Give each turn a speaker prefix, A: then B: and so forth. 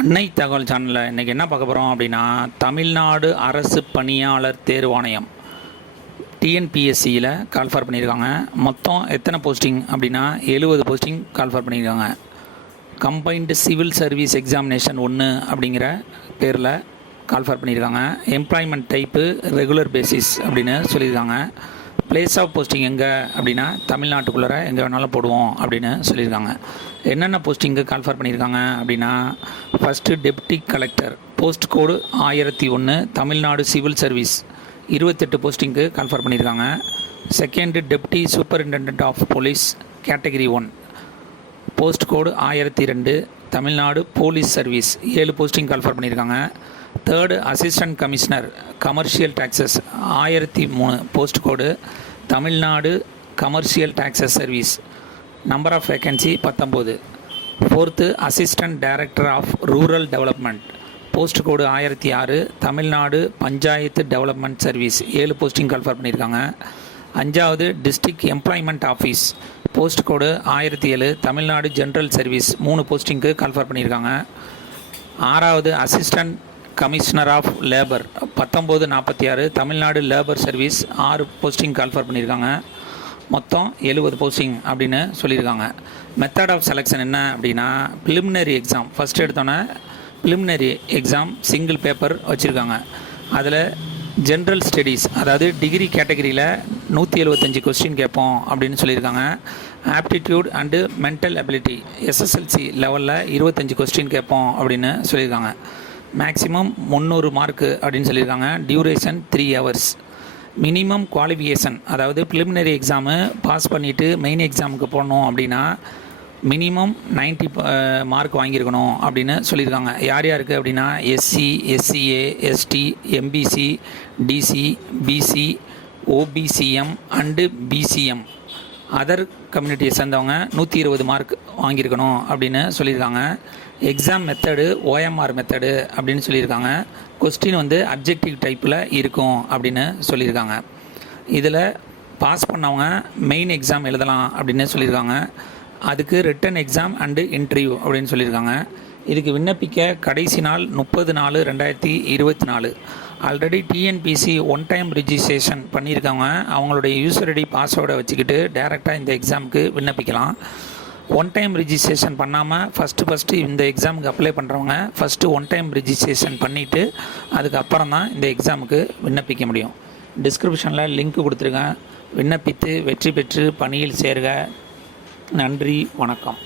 A: அன்னை தகவல் சேனலில் இன்றைக்கி என்ன பார்க்க போகிறோம் அப்படின்னா தமிழ்நாடு அரசு பணியாளர் தேர்வாணையம் டிஎன்பிஎஸ்சியில் கால்ஃபார் பண்ணியிருக்காங்க. மொத்தம் எத்தனை போஸ்டிங் அப்படின்னா எழுபது போஸ்டிங் கால்ஃபார் பண்ணியிருக்காங்க. கம்பைன்டு சிவில் சர்வீஸ் எக்ஸாமினேஷன் ஒன்று அப்படிங்கிற பேரில் கால்ஃபார் பண்ணியிருக்காங்க. எம்ப்ளாய்மெண்ட் டைப்பு ரெகுலர் பேசிஸ் அப்படின்னு சொல்லியிருக்காங்க. பிளேஸ் ஆஃப் போஸ்டிங் எங்கே அப்படின்னா தமிழ்நாட்டுக்குள்ளார எங்கே வேணாலும் போடுவோம் அப்படின்னு சொல்லியிருக்காங்க. என்னென்ன போஸ்டிங்கு கால்ஃபர் பண்ணியிருக்காங்க அப்படின்னா first deputy collector post code ஆயிரத்தி ஒன்று தமிழ்நாடு சிவில் சர்வீஸ் இருபத்தெட்டு போஸ்டிங்க்கு கால்ஃபர் பண்ணியிருக்காங்க. Second deputy superintendent of police category one post code ஆயிரத்தி ரெண்டு தமிழ்நாடு போலீஸ் சர்வீஸ் ஏழு போஸ்டிங் கால்ஃபர் பண்ணியிருக்காங்க. Third assistant commissioner commercial taxes ஆயிரத்தி மூணு post code Tamil Nadu commercial taxes service number of vacancy பத்தொம்போது. Fourth assistant director of rural development post code ஆயிரத்தி ஆறு Tamil Nadu panchayat development service ஏழு போஸ்டிங் கால்ஃபர் பண்ணியிருக்காங்க அஞ்சாவது district employment office post code ஆயிரத்தி ஏழு தமிழ்நாடு ஜென்ரல் சர்வீஸ் மூணு போஸ்டிங்க்கு கால்ஃபர் பண்ணியிருக்காங்க ஆறாவது அசிஸ்டன்ட் கமிஷனர் ஆஃப் லேபர் பத்தொம்போது நாற்பத்தி ஆறு தமிழ்நாடு லேபர் சர்வீஸ் ஆறு போஸ்டிங் கால்ஃபர் பண்ணியிருக்காங்க. மொத்தம் எழுபது போஸ்டிங் அப்படின்னு சொல்லியிருக்காங்க. மெத்தட் ஆஃப் செலெக்ஷன் என்ன அப்படின்னா ப்ரிலிமினரி எக்ஸாம் ஃபஸ்ட் எடுத்தோன்னே ப்ரிலிமினரி எக்ஸாம் சிங்கிள் பேப்பர் வச்சுருக்காங்க. அதில் ஜென்ரல் ஸ்டடீஸ் அதாவது டிகிரி கேட்டகரியில் நூற்றி எழுபத்தஞ்சி கொஸ்டின் கேட்போம் அப்படின்னு சொல்லியிருக்காங்க. Aptitude and mental ability SSLC லெவலில் இருபத்தஞ்சி கொஸ்டின் கேட்போம் அப்படின்னு சொல்லியிருக்காங்க. மேக்ஸிமம் முந்நூறு மார்க்கு அப்படின்னு சொல்லியிருக்காங்க. Duration three hours minimum qualification அதாவது ப்ரிலிமினரி எக்ஸாமு பாஸ் பண்ணிவிட்டு மெயின் எக்ஸாமுக்கு போடணும் அப்படின்னா மினிமம் 90 மார்க் வாங்கியிருக்கணும் அப்படின்னு சொல்லியிருக்காங்க. யார் யாருக்கு அப்படின்னா? SC SCA ST MBC DC BC OBCM and BCM other கம்யூனிட்டியை சேர்ந்தவங்க நூற்றி இருபது மார்க் வாங்கியிருக்கணும் அப்படின்னு சொல்லியிருக்காங்க. எக்ஸாம் மெத்தடு ஓஎம்ஆர் மெத்தடு அப்படின்னு சொல்லியிருக்காங்க. கொஸ்டின் வந்து அப்ஜெக்டிவ் டைப்பில் இருக்கும் அப்படின்னு சொல்லியிருக்காங்க. இதில் பாஸ் பண்ணவங்க மெயின் எக்ஸாம் எழுதலாம் அப்படின்னு சொல்லியிருக்காங்க. அதுக்கு ரிட்டன் எக்ஸாம் அண்டு இன்டர்வியூ அப்படின்னு சொல்லியிருக்காங்க. இதுக்கு விண்ணப்பிக்க கடைசி நாள் முப்பது நாலு ரெண்டாயிரத்தி இருபத்தி நாலு. Already TNPC one time registration பண்ணியிருக்கவங்க அவங்களுடைய யூசர் ஐடி பாஸ்வேர்டை வச்சுக்கிட்டு டேரெக்டாக இந்த எக்ஸாமுக்கு விண்ணப்பிக்கலாம். ஒன் டைம் ரிஜிஸ்ட்ரேஷன் பண்ணாமல் ஃபஸ்ட்டு ஃபஸ்ட்டு இந்த எக்ஸாமுக்கு அப்ளை பண்ணுறவங்க ஃபஸ்ட்டு ஒன் டைம் ரிஜிஸ்ட்ரேஷன் பண்ணிவிட்டு அதுக்கப்புறம் தான் இந்த எக்ஸாமுக்கு விண்ணப்பிக்க முடியும். டிஸ்கிரிப்ஷனில் லிங்க் கொடுத்துருக்கேன். விண்ணப்பித்து வெற்றி பெற்று பணியில் சேருக. நன்றி வணக்கம்.